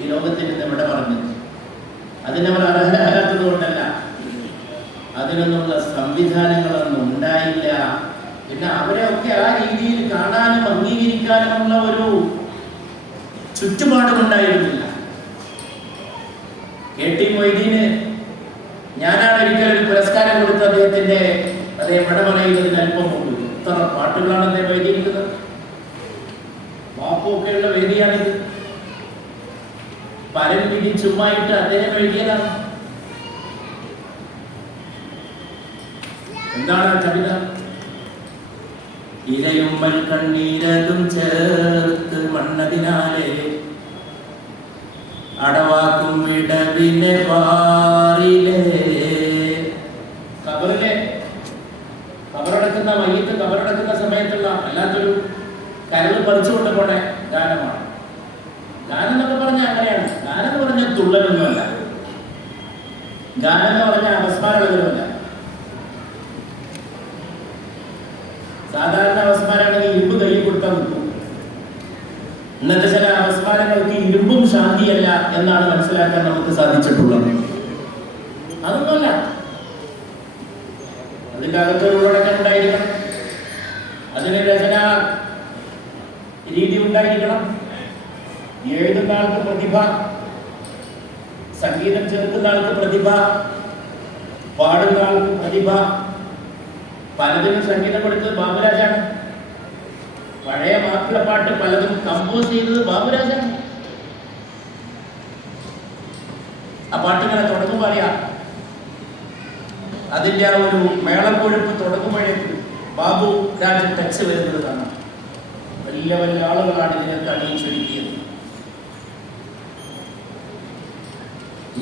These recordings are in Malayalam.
ഈ ലോകത്തിൽ നിന്ന് ഇവിടെ പറഞ്ഞത്. അതിനവർ അർഹരാകാത്തത് കൊണ്ടല്ല, അതിനൊന്നുള്ള സംവിധാനങ്ങളൊന്നും ഉണ്ടായില്ല. പിന്നെ അവരെയൊക്കെ ആ രീതിയിൽ കാണാനും അംഗീകരിക്കാനുമുള്ള ഒരു ചുറ്റുപാടും ഉണ്ടായിരുന്നില്ല. കെ.ടി. മൊയ്തീന് ഞാനാണ് ഒരിക്കൽ ഒരു പുരസ്കാരം കൊടുത്ത അദ്ദേഹത്തിന്റെ അതേ മടമറയുന്നതിന് അല്പം മുമ്പ്. ഇത്ര പാട്ടുകളാണ് അദ്ദേഹം എഴുതിയിരിക്കുന്നത്. വാപ്പൊക്കെയുള്ള വേദിയാണിത്. പരം പിടി ചുമ്മായിട്ട് അദ്ദേഹം എഴുതിയതാണ്. എന്താണ് കവിത? ഇരയുമ്മൽ കണ്ണീരതും ചേർത്ത് മണ്ണതിനാലെ അടവാക്കും വിടവിനെ പാറിലേ. കബറടക്കുന്ന മയ്യത്ത് കബറടക്കുന്ന സമയത്തുള്ള അല്ലാത്തൊരു കരവ് പറിച്ചുകൊണ്ട് പോണ ഗാനമാണ്. ഗാനം എന്നൊക്കെ പറഞ്ഞാൽ അങ്ങനെയാണ്. ഗാനം എന്ന് പറഞ്ഞാൽ തുള്ളലൊന്നുമല്ല. ഗാനം എന്ന് പറഞ്ഞാൽ അപസ്മാരമല്ല. സാധാരണ അപസ്മാരാണെങ്കിൽ ഇരുമ്പ് കയ്യിൽ കൊടുത്താൽ നിൽക്കും. ഇന്നത്തെ ചില അപസ്മാരങ്ങൾക്ക് ഇരുമ്പും ശാന്തിയല്ല എന്നാണ് മനസ്സിലാക്കാൻ നമുക്ക് സാധിച്ചിട്ടുള്ളത്. അതൊന്നുമല്ല, അതിൻ്റെ അകത്തൊരു ഉള്ളടക്കം ഉണ്ടായിരിക്കണം, അതിന് രചന രീതി ഉണ്ടായിരിക്കണം, എഴുതുന്ന ആൾക്ക് പ്രതിഭ, സംഗീതം ചേർക്കുന്ന ആൾക്ക് പ്രതിഭ, പാടുന്ന ആൾക്ക് പ്രതിഭ. പലതിനും സംഗീതം കൊടുത്തത് ബാബുരാജാണ്. പഴയ മാപ്പിളപ്പാട്ട് പലതും കമ്പോസ് ചെയ്തത് ബാബുരാജാണ്. ആ പാട്ടിങ്ങനെ തുടങ്ങുമ്പോൾ അറിയാം, അതിൻ്റെ ആ ഒരു മേളക്കൊഴുപ്പ് തുടങ്ങുമ്പോഴേക്ക് ബാബു രാജ ടച്ച് വരുന്നത് കാണാം. വലിയ വലിയ ആളുകളാണ് ഇതിനകത്ത് അണിയിച്ചൊരുക്കിയത്.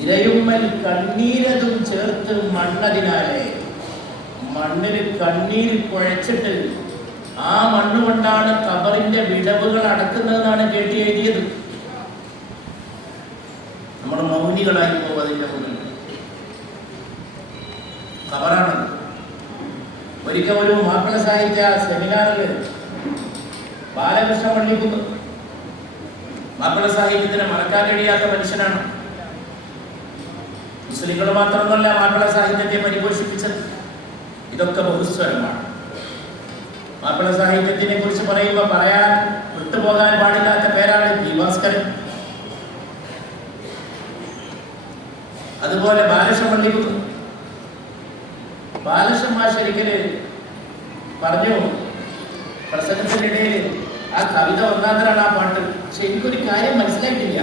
ഇരയുമ്മൽ കണ്ണീരതും ചേർത്ത് മണ്ണതിനാലെ, മണ്ണിൽ കണ്ണീര് കുഴച്ചിട്ട് ആ മണ്ണ് കൊണ്ടാണ് ഖബറിന്റെ വിടവുകൾ അടക്കുന്നതെന്നാണ് കെ.ടി. എഴുതിയത്. നമ്മൾ മൗനികളായി പോകും അതിന്റെ മുന്നിൽ. ഖബറാണ്. ഒരിക്കൽ ഒരു മാപ്പിള സാഹിത്യ സെമിനാറിൽ ബാലകൃഷ്ണ പള്ളിക്കുന്ന് മാപ്പിള സാഹിത്യത്തിന് മറക്കാൻ കഴിയാത്ത മനുഷ്യനാണ്. മുസ്ലിങ്ങൾ മാത്രമല്ല മാപ്പിള സാഹിത്യത്തെ പരിപോഷിപ്പിച്ചത്. ഇതൊക്കെ ബഹുസ്വരമാണ്. മാപ്പിള സാഹിത്യത്തിനെ കുറിച്ച് പറയുമ്പോൾ പറയാൻ വിട്ടുപോകാൻ പാടില്ലാത്ത പേരാണ് പി. ഭാസ്കരൻ. അതുപോലെ ബാലകൃഷ്ണ പള്ളിക്കുന്ന് മാഷരിക്കല് പറഞ്ഞു പ്രസംഗത്തിനിടയിൽ, ആ കവിത ഒന്നാന്തരാണ് ആ പാട്ട്. പക്ഷെ എനിക്കൊരു കാര്യം മനസ്സിലായിട്ടില്ല.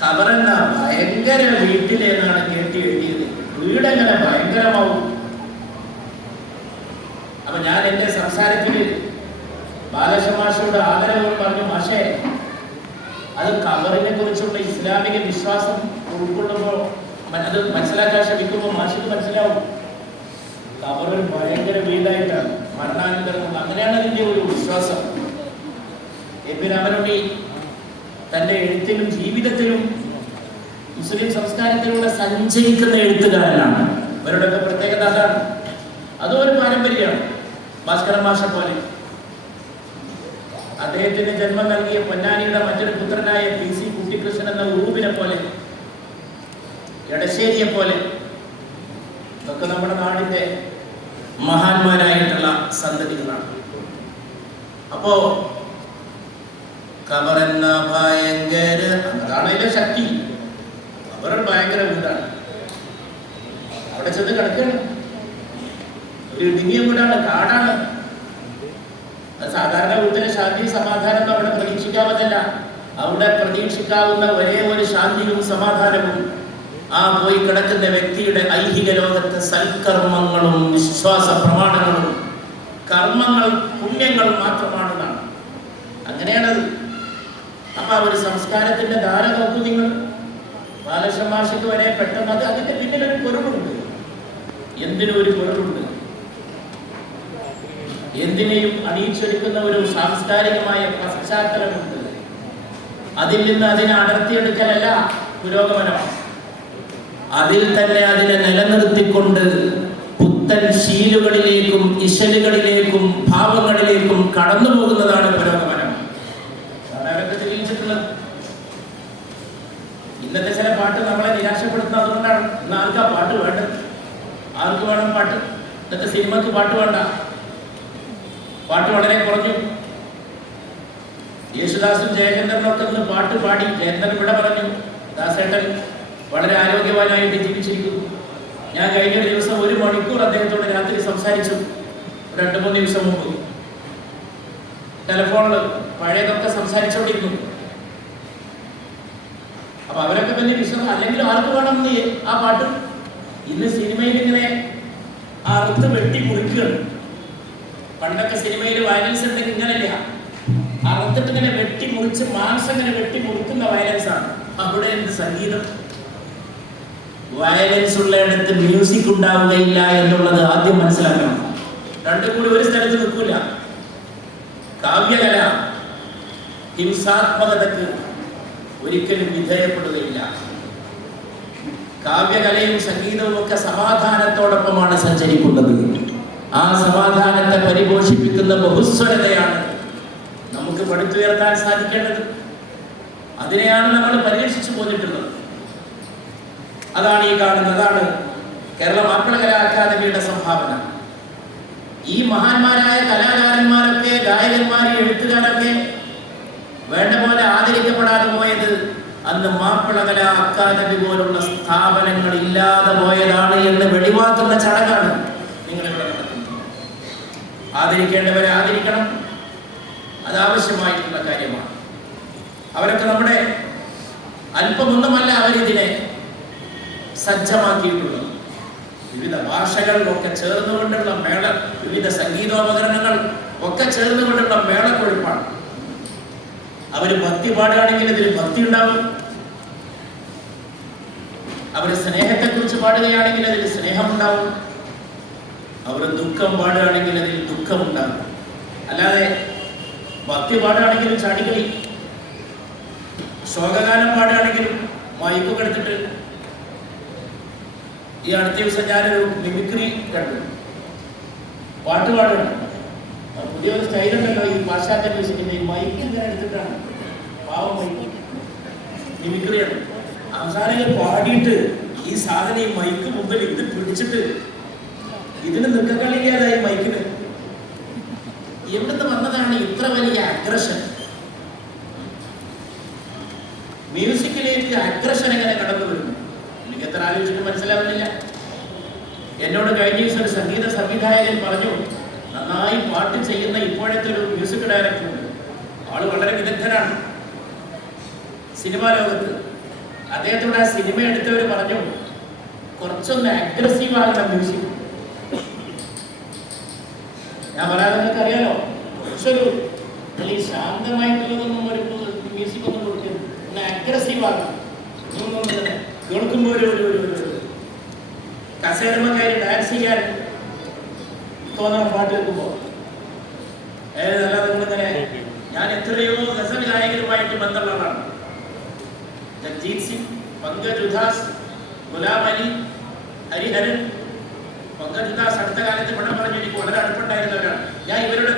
ഖബറെന്ന ഭയങ്കര വീട്ടിലെന്നാണ് കെ.ടി. എഴുതിയത്. വീടെങ്ങനെ ഭയങ്കരമാവും? അപ്പൊ ഞാൻ എന്റെ സംസാരത്തിൽ ബാലകൃഷ്ണ മാഷോട് ആദരവ് പറഞ്ഞു, മാഷേ അത് ഖബറിനെ കുറിച്ചുള്ള ഇസ്ലാമിക വിശ്വാസം ഉൾക്കൊള്ളുമ്പോൾ അത് മനസ്സിലാക്കാൻ ശ്രമിക്കുമ്പോൾ മാഷിക്ക് മനസ്സിലാവും ഖബർ ഭയങ്കര വീടായിട്ടാണ്, മരണാനന്തരം. അങ്ങനെയാണ് അതിന്റെ ഒരു വിശ്വാസം. എ.പി. രാമനുണ്ണി തന്റെ എഴുത്തിലും ജീവിതത്തിലും മുസ്ലിം സംസ്കാരത്തിലൂടെ സഞ്ചരിക്കുന്ന എഴുത്തുകാരനാണ്. അവരുടെയൊക്കെ പ്രത്യേകത അതാണ്. അതും ഒരു പാരമ്പര്യമാണ്. ഭാസ്കര മാഷ പോലെ അദ്ദേഹത്തിന് ജന്മം നൽകിയ പൊന്നാനിയുടെ മറ്റൊരു പുത്രനായ P.C. കുട്ടിക്കൃഷ്ണൻ എന്ന ഉറൂബിനെ പോലെ, എടശ്ശേരിയെ പോലെ, ഇതൊക്കെ നമ്മുടെ നാടിന്റെ മഹാന്മാരായിട്ടുള്ള സന്തതികളാണ്. അപ്പോ ഖബറെന്ന ഭയങ്കര, അതാണ് അതിന്റെ ശക്തി. ഖബർ ഭയങ്കര വീടാണ്. അവിടെ ചെന്ന് കിടക്കുകയാണ്. ഒരു ഇടുങ്ങിയ വീടാണ്, കാടാണ്. അത് സാധാരണ വീട്ടിലെ ശാന്തി സമാധാനം അവിടെ പ്രതീക്ഷിക്കാവുന്നതല്ല. അവിടെ പ്രതീക്ഷിക്കാവുന്ന ഒരേ ഒരു ശാന്തിയും സമാധാനവും ആ പോയി കിടക്കുന്ന വ്യക്തിയുടെ ഐഹിക ലോകത്തെ സൽക്കർമ്മങ്ങളും വിശ്വാസ പ്രമാണങ്ങളും കർമ്മങ്ങൾ പുണ്യങ്ങൾ മാത്രമാണെന്നാണ്. അങ്ങനെയാണത്. അപ്പൊ ആ ഒരു സംസ്കാരത്തിന്റെ ധാര നോക്കൂ നിങ്ങൾ. ബാലകൃഷ്ണ മാഷിക്ക് വരെ പെട്ടെന്ന് അത് അതിന്റെ പിന്നിലൊരു പൊരുളുണ്ട്. എന്തിനും ഒരു പൊരുളുണ്ട്. എന്തിനേയും അണിയിച്ചൊരുക്കുന്ന ഒരു സാംസ്കാരികമായ പശ്ചാത്തലമുണ്ട്. അതിൽ നിന്ന് അതിനെ അടർത്തിയെടുക്കലല്ല പുരോഗമനമാണ്. അതിൽ തന്നെ അതിനെ നിലനിർത്തിക്കൊണ്ട് പുത്തൻ ശീലുകളിലേക്കും ഇശലുകളിലേക്കും ഭാവങ്ങളിലേക്കും കടന്നു പോകുന്നതാണ് പുരോഗമനം. അവരൊക്കെ തെളിയിച്ചിട്ടുള്ളത്. പാട്ട് നമ്മളെ നിരാശപ്പെടുത്തുന്നതുകൊണ്ടാണ്. ഇന്ന് ആർക്കാ പാട്ട് വേണ്ടത്? ആർക്ക് വേണം പാട്ട്? ഇന്നത്തെ സിനിമക്ക് പാട്ട് വേണ്ട. പാട്ട് വളരെ കുറഞ്ഞു. യേശുദാസും ജയചന്ദ്രനും ഒക്കെ ഇന്ന് പാട്ട് പാടി. ജയചന്ദ്രൻ ഇവിടെ പറഞ്ഞു, ദാസേട്ടൻ വളരെ ആരോഗ്യവാനായിട്ട് ജീവിച്ചിരിക്കുന്നു. ഞാൻ കഴിഞ്ഞ ദിവസം 1 മണിക്കൂർ അദ്ദേഹത്തോട് രാത്രി സംസാരിച്ചു. 2-3 ദിവസം മുമ്പ് ടെലിഫോണിൽ പഴയതൊക്കെ സംസാരിച്ചോണ്ടിരുന്നു. അപ്പൊ അവരൊക്കെ വലിയ വിശ്വാസം. അല്ലെങ്കിൽ ആർക്ക് വേണം ആ പാട്ട്? ഇന്ന് സിനിമയിൽ ഇങ്ങനെ അറുത്ത് വെട്ടി മുറിക്കുകയാണ്. പണ്ടൊക്കെ സിനിമയിൽ വയലൻസ് ഉണ്ടെങ്കിൽ ഇങ്ങനെയല്ല, അറുത്തിട്ട് ഇങ്ങനെ വെട്ടി മുറിച്ച് മാംസം ഇങ്ങനെ വെട്ടി മുറിക്കുന്ന വയലൻസ് ആണ്. അവിടെ എന്ത് സംഗീതം? വയലൻസ് ഉള്ളിടത്ത് മ്യൂസിക് ഉണ്ടാവുകയില്ല എന്നുള്ളത് ആദ്യം മനസ്സിലാക്കണം. രണ്ടും കൂടി ഒരു സ്ഥലത്ത് നിൽക്കില്ല. കാവ്യകല ഹിംസാത്മകതക്ക് ഒരിക്കലും വിധേയപ്പെടുകയില്ല. കാവ്യകലയും സംഗീതവും ഒക്കെ സമാധാനത്തോടൊപ്പമാണ് സഞ്ചരിക്കുന്നത്. ആ സമാധാനത്തെ പരിപോഷിപ്പിക്കുന്ന ബഹുസ്വരതയാണ് നമുക്ക് പടുത്തുയർത്താൻ സാധിക്കേണ്ടത്. അതിനെയാണ് നമ്മൾ പരിരക്ഷിച്ചു പോന്നിട്ടുള്ളത്. അതാണ് ഈ കാണുന്നത്. അതാണ് കേരള മാപ്പിള കലാ അക്കാദമിയുടെ സംഭാവന. ഈ മഹാന്മാരായ കലാകാരന്മാരൊക്കെ, ഗായകന്മാർ, എഴുത്തുകാരൊക്കെ വേണ്ട പോലെ ആദരിക്കപ്പെടാതെ പോയത് അന്ന് മാപ്പിള കലാ അക്കാദമി പോലുള്ള സ്ഥാപനങ്ങൾ ഇല്ലാതെ പോയതാണ് എന്ന് വെളിവാക്കുന്ന ചടങ്ങാണ് നിങ്ങളിവിടെ നടത്തുന്നത്. ആദരിക്കേണ്ടവരെ ആദരിക്കണം. അതാവശ്യമായിട്ടുള്ള കാര്യമാണ്. അവരൊക്കെ നമ്മുടെ അല്പമൊന്നുമല്ല അവരിതിനെ സജ്ജമാക്കിയിട്ടുള്ളത്. വിവിധ ഭാഷകളിലൊക്കെ ചേർന്നുകൊണ്ടുള്ള മേള, വിവിധ സംഗീതോപകരണങ്ങൾ ഒക്കെ ചേർന്നുകൊണ്ടുള്ള മേളക്കൊഴുപ്പാണ്. അവര് ഭക്തി പാടുകയാണെങ്കിൽ ഇതിൽ ഭക്തി ഉണ്ടാവും. അവര് സ്നേഹത്തെക്കുറിച്ച് പാടുകയാണെങ്കിൽ അതിൽ സ്നേഹമുണ്ടാവും. അവർ ദുഃഖം പാടുകയാണെങ്കിൽ അതിൽ ദുഃഖമുണ്ടാകും. അല്ലാതെ ഭക്തി പാടുകയാണെങ്കിലും ചാടിക്കളി, ശോകഗാനം പാടുകയാണെങ്കിലും മൈക്കൊക്കെ എടുത്തിട്ട്. ഈ അടുത്ത ദിവസം ഞാനൊരു മിമിക്രി കണ്ടു. പാട്ട് പാടുകയാണ്. പുതിയൊരു സ്റ്റൈലുണ്ടല്ലോ ഈ പാശ്ചാത്യ മ്യൂസിക്കിന്റെ. ഈ മൈക്ക് ഇങ്ങനെ എടുത്തിട്ടാണ്, പാവം മൈക്ക്, മിമിക്രിയാണ്. അവസാനം പാടിയിട്ട് ഈ സാധനം ഈ മൈക്ക് മുമ്പിൽ ഇത് പിടിച്ചിട്ട് ഇതിന് നിൽക്കക്കളിക്കാതായി മൈക്കിന്. എവിടുന്ന് വന്നതാണ് ഇത്ര വലിയ അഗ്രഷൻ? മ്യൂസിക്കിലേക്ക് അഗ്രഷൻ എങ്ങനെ കടന്നു വരുന്നു? എനിക്ക് എത്ര ആലോചിച്ചിട്ട് മനസ്സിലാവുന്നില്ല. എന്നോട് കഴിഞ്ഞ ദിവസം ഒരു സംഗീത സംവിധായകൻ പറഞ്ഞു, നന്നായി പാട്ട് ചെയ്യുന്ന ഇപ്പോഴത്തെ ഒരു മ്യൂസിക് ഡയറക്ടർ ഉണ്ട്. ആള് വളരെ വിദഗ്ധനാണ് സിനിമാ ലോകത്ത്. അദ്ദേഹത്തോട് ആ സിനിമ എടുത്തവർ പറഞ്ഞു, കുറച്ചൊന്ന് അഗ്രസീവ് ആകണം മ്യൂസിക്. ഞാൻ പറയാതെ നിങ്ങൾക്ക് അറിയാലോ, കുറച്ചൊരു വലിയ ശാന്തമായിട്ടുള്ളതൊന്നും ഒരു മ്യൂസിക് ഒന്നും കൊടുക്കരുത്. ഒന്ന് അഗ്രസീവ് ആകണം. കേൾക്കുമ്പോൾ ഒരു കസേരമക്കാരി ഡാൻസ് ചെയ്യാൻ തോന്നണം പാട്ട് കേൾക്കുമ്പോൾ. അല്ലാതെ നിങ്ങളിങ്ങനെ, ഞാൻ എത്രയോ ഗസൽ ഗായകരുമായിട്ട് ബന്ധമുള്ളതാണ്. ജഗ്ജീത് സിംഗ്, പങ്കജ് ഉദാസ്, ഗുലാം അലി, ഹരിഹരൻ. പങ്കജ് ഉദാസ് അടുത്ത കാലത്ത് പണം പറഞ്ഞു എനിക്ക് വളരെ അടുപ്പുണ്ടായിരുന്നവരാണ്. ഞാൻ ഇവരുടെ